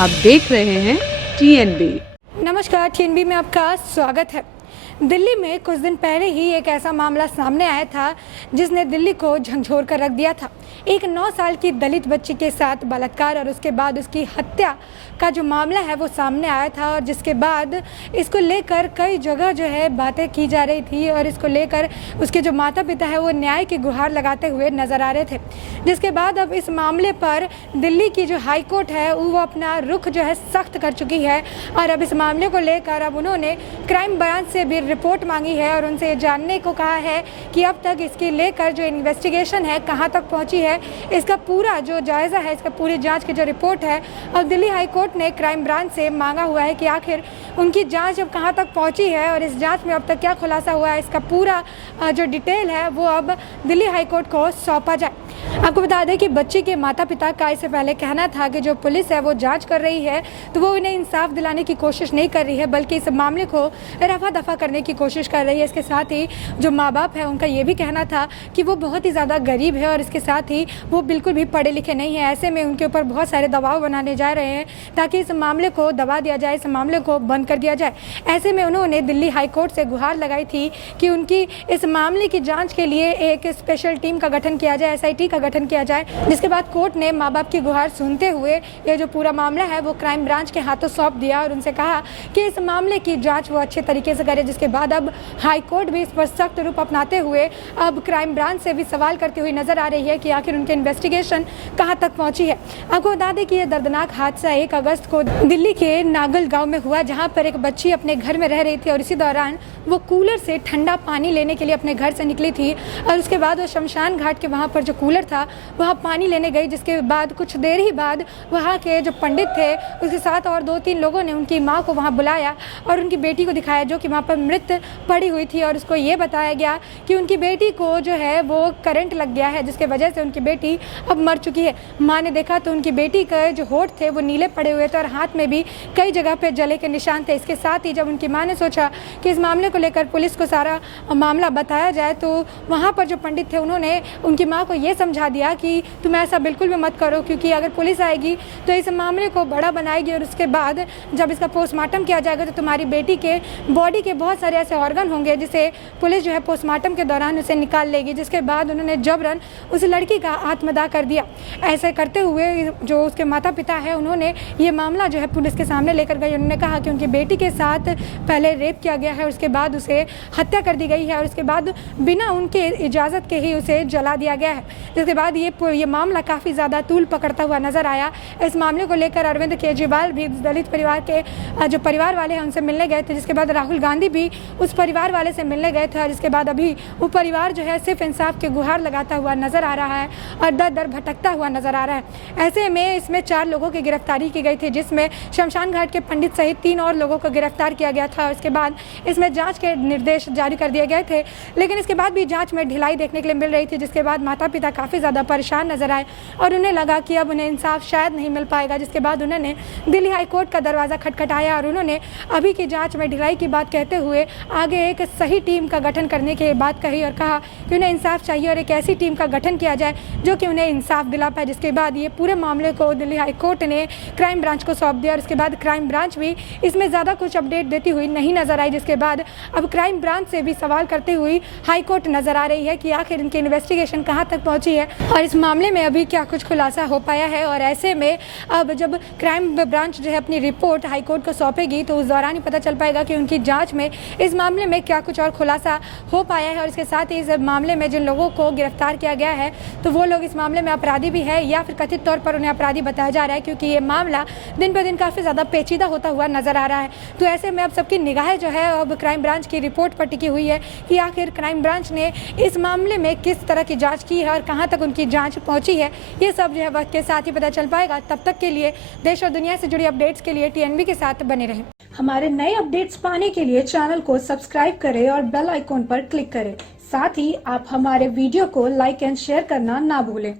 आप देख रहे हैं TNB। नमस्कार, TNB में आपका स्वागत है। दिल्ली में कुछ दिन पहले ही एक ऐसा मामला सामने आया था जिसने दिल्ली को झकझोर कर रख दिया था। एक 9 साल की दलित बच्ची के साथ बलात्कार और उसके बाद उसकी हत्या का जो मामला है वो सामने आया था, और जिसके बाद इसको लेकर कई जगह जो है बातें की जा रही थी और इसको लेकर उसके जो माता पिता है वो न्याय की गुहार लगाते हुए नजर आ रहे थे। जिसके बाद अब इस मामले पर दिल्ली की जो हाई कोर्ट है वो अपना रुख जो है सख्त कर चुकी है, और अब इस मामले को लेकर अब उन्होंने क्राइम ब्रांच से भी रिपोर्ट मांगी है और उनसे जानने को कहा है कि अब तक इसके लेकर जो इन्वेस्टिगेशन है कहां तक पहुंची है, इसका पूरा जो जायज़ा है, इसका पूरी जांच की जो रिपोर्ट है अब दिल्ली हाई कोर्ट ने क्राइम ब्रांच से मांगा हुआ है कि आखिर उनकी जांच अब कहां तक पहुंची है और इस जांच में अब तक क्या खुलासा हुआ है, इसका पूरा जो डिटेल है वो अब दिल्ली हाई कोर्ट को सौंपा जाए। आपको बता दें कि बच्ची के माता पिता का इससे पहले कहना था कि जो पुलिस है वो जांच कर रही है तो वो इन्हें इंसाफ दिलाने की कोशिश नहीं कर रही है, बल्कि इस मामले को रफा दफा करने की कोशिश कर रही है। इसके साथ ही जो माँ बाप है उनका ये भी कहना था कि वो बहुत ही ज़्यादा गरीब है और इसके साथ ही वो बिल्कुल भी पढ़े लिखे नहीं है। ऐसे में उनके ऊपर बहुत सारे दबाव बनाने जा रहे हैं ताकि इस मामले को दबा दिया जाए, इस मामले को बंद कर दिया जाए। ऐसे में उन्होंने दिल्ली हाई कोर्ट से गुहार लगाई थी कि उनकी इस मामले की जाँच के लिए एक स्पेशल टीम का गठन किया जाए, SIT का गठन किया जाए। जिसके बाद कोर्ट ने माँ बाप की गुहार सुनते हुए ये जो पूरा मामला है वो क्राइम ब्रांच के हाथों सौंप दिया और उनसे कहा कि इस मामले की जांच वो अच्छे तरीके से करे। जिसके बाद अब हाई कोर्ट भी इस पर सख्त रूप अपनाते हुए अब क्राइम ब्रांच से भी सवाल करती हुई नजर आ रही है कि आखिर उनकी इन्वेस्टिगेशन कहां तक पहुंची है। आपको बता दें कि यह दर्दनाक हादसा 1 अगस्त को दिल्ली के नागल गाँव में हुआ, जहाँ पर एक बच्ची अपने घर में रह रही थी और इसी दौरान वो कूलर से ठंडा पानी लेने के लिए अपने घर से निकली थी और उसके बाद वो शमशान घाट के वहाँ पर जो कूलर था वहाँ पानी लेने गई। जिसके बाद कुछ देर ही बाद वहाँ के जो पंडित थे उसके साथ और 2-3 लोगों ने उनकी माँ को वहाँ बुलाया और उनकी बेटी को दिखाया जो कि वहाँ पर मृत पड़ी हुई थी, और उसको ये बताया गया कि उनकी बेटी को जो है वो करंट लग गया है जिसके वजह से उनकी बेटी अब मर चुकी है। माँ ने देखा तो उनकी बेटी के जो होंठ थे वो नीले पड़े हुए थे और हाथ में भी कई जगह पे जले के निशान थे। इसके साथ ही जब उनकी माँ ने सोचा कि इस मामले को लेकर पुलिस को सारा मामला बताया जाए तो वहाँ पर जो पंडित थे उन्होंने उनकी माँ को ये समझा दिया कि तुम ऐसा बिल्कुल भी मत करो, क्योंकि अगर पुलिस आएगी तो इस मामले को बड़ा बनाएगी और उसके बाद जब इसका पोस्टमार्टम किया जाएगा तो तुम्हारी बेटी के बॉडी के बहुत सारे ऐसे ऑर्गन होंगे जिसे पुलिस जो है पोस्टमार्टम के दौरान उसे निकाल लेगी। जिसके बाद उन्होंने जबरन उस लड़की का आत्मदाह कर दिया। ऐसे करते हुए जो उसके माता पिता है उन्होंने ये मामला जो है पुलिस के सामने लेकर गए। उन्होंने कहा कि उनकी बेटी के साथ पहले रेप किया गया है, उसके बाद उसे हत्या कर दी गई है और उसके बाद बिना उनके इजाज़त के ही उसे जला दिया गया है। जिसके बाद ये मामला काफ़ी ज़्यादा तूल पकड़ता हुआ नजर आया। इस मामले को लेकर अरविंद केजरीवाल भी दलित परिवार के जो परिवार वाले हैं उनसे मिलने गए थे। जिसके बाद राहुल गांधी भी उस परिवार वाले से मिलने गए थे और इसके बाद अभी वो परिवार जो है सिर्फ इंसाफ के गुहार लगाता हुआ नजर आ रहा है और दर दर भटकता हुआ नजर आ रहा है। ऐसे में इसमें 4 लोगों की गिरफ्तारी की गई थी, जिसमें शमशान घाट के पंडित सहित 3 और लोगों को गिरफ्तार किया गया था। इसके बाद इसमें जाँच के निर्देश जारी कर दिए गए थे, लेकिन इसके बाद भी जाँच में ढिलाई देखने के लिए मिल रही थी। जिसके बाद माता पिता काफ़ी ज़्यादा परेशान नजर आए और उन्हें लगा कि अब उन्हें इंसाफ शायद नहीं मिल पाएगा। जिसके बाद उन्होंने दिल्ली हाई कोर्ट का दरवाज़ा खटखटाया और उन्होंने अभी की जांच में ढिलाई की बात कहते हुए आगे एक सही टीम का गठन करने की बात कही और कहा कि उन्हें इंसाफ चाहिए और एक ऐसी टीम का गठन किया जाए जो कि उन्हें इंसाफ दिला पाए। जिसके बाद ये पूरे मामले को दिल्ली हाई कोर्ट ने क्राइम ब्रांच को सौंप दिया और इसके बाद क्राइम ब्रांच भी इसमें ज़्यादा कुछ अपडेट देती हुई नहीं नजर आई। जिसके बाद अब क्राइम ब्रांच से भी सवाल करती हुई हाई कोर्ट नजर आ रही है कि आखिर इनकी इन्वेस्टिगेशन कहाँ तक पहुँची है और इस मामले में अभी क्या कुछ खुलासा हो पाया है। और ऐसे में अब जब क्राइम ब्रांच जो है अपनी रिपोर्ट हाई कोर्ट को सौंपेगी तो उस दौरान ही पता चल पाएगा कि उनकी जांच में इस मामले में क्या कुछ और खुलासा हो पाया है। और इसके साथ ही इस मामले में जिन लोगों को गिरफ्तार किया गया है तो वो लोग इस मामले में अपराधी भी है या फिर कथित तौर पर उन्हें अपराधी बताया जा रहा है, क्योंकि ये मामला दिन पर दिन काफ़ी ज़्यादा पेचीदा होता हुआ नजर आ रहा है। तो ऐसे में अब सबकी निगाहें जो है अब क्राइम ब्रांच की रिपोर्ट पर टिकी हुई है कि आखिर क्राइम ब्रांच ने इस मामले में किस तरह की जाँच की है और कहाँ तक उनकी जाँच पहुँची है। ये सब जो है वक्त के साथ ही पता चल पाएगा। तब तक के लिए देश और दुनिया से जुड़ी अपडेट्स के लिए TNB के साथ बने रहें। हमारे नए अपडेट्स पाने के लिए चैनल को सब्सक्राइब करें और बेल आइकॉन पर क्लिक करें। साथ ही आप हमारे वीडियो को लाइक एंड शेयर करना ना भूलें।